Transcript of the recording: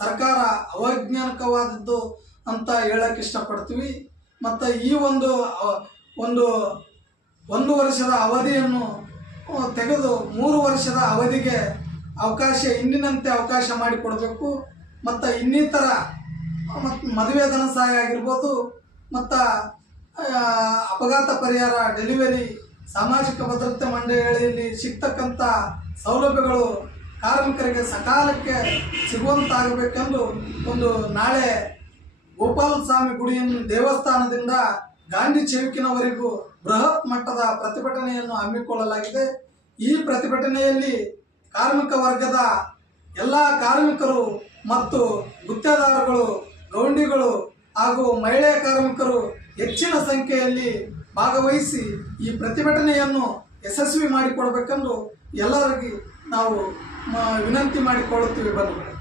ಸರ್ಕಾರ ಅವೈಜ್ಞಾನಿಕವಾದದ್ದು ಅಂತ ಹೇಳಕ್ಕೆ ಇಷ್ಟಪಡ್ತೀವಿ. ಮತ್ತು ಈ ಒಂದು ವರ್ಷದ ಅವಧಿಯನ್ನು ತೆಗೆದು 3 ವರ್ಷದ ಅವಧಿಗೆ ಇಂದಿನಂತೆ ಅವಕಾಶ ಮಾಡಿಕೊಡಬೇಕು. ಮತ್ತು ಇನ್ನಿತರ ಮದುವೆ ಧನ ಸಹಾಯ ಆಗಿರ್ಬೋದು, ಮತ್ತು ಅಪಘಾತ ಪರಿಹಾರ, ಡೆಲಿವರಿ, ಸಾಮಾಜಿಕ ಭದ್ರತೆ ಮಂಡಳಿಯಲ್ಲಿ ಸಿಗ್ತಕ್ಕಂಥ ಸೌಲಭ್ಯಗಳು ಕಾರ್ಮಿಕರಿಗೆ ಸಕಾಲಕ್ಕೆ ಸಿಗುವಂತಾಗಬೇಕೆಂದು ನಾಳೆ ಗೋಪಾಲ ಸ್ವಾಮಿ ಗುಡಿಯನ್ನು ದೇವಸ್ಥಾನದಿಂದ ಗಾಂಧಿ ಚೌಕಿನವರೆಗೂ ಬೃಹತ್ ಮಟ್ಟದ ಪ್ರತಿಭಟನೆಯನ್ನು ಹಮ್ಮಿಕೊಳ್ಳಲಾಗಿದೆ. ಈ ಪ್ರತಿಭಟನೆಯಲ್ಲಿ ಕಾರ್ಮಿಕ ವರ್ಗದ ಎಲ್ಲ ಕಾರ್ಮಿಕರು ಮತ್ತು ಗುತ್ತೇದಾರಗಳು, ಗೌಂಡಿಗಳು ಹಾಗೂ ಮಹಿಳೆಯ ಕಾರ್ಮಿಕರು ಹೆಚ್ಚಿನ ಸಂಖ್ಯೆಯಲ್ಲಿ ಭಾಗವಹಿಸಿ ಈ ಪ್ರತಿಭಟನೆಯನ್ನು ಯಶಸ್ವಿ ಮಾಡಿಕೊಡಬೇಕೆಂದು ಎಲ್ಲರಿಗೂ ನಾವು ವಿನಂತಿ ಮಾಡಿಕೊಳ್ಳುತ್ತೀವಿ ಬಂಧುಗಳೇ.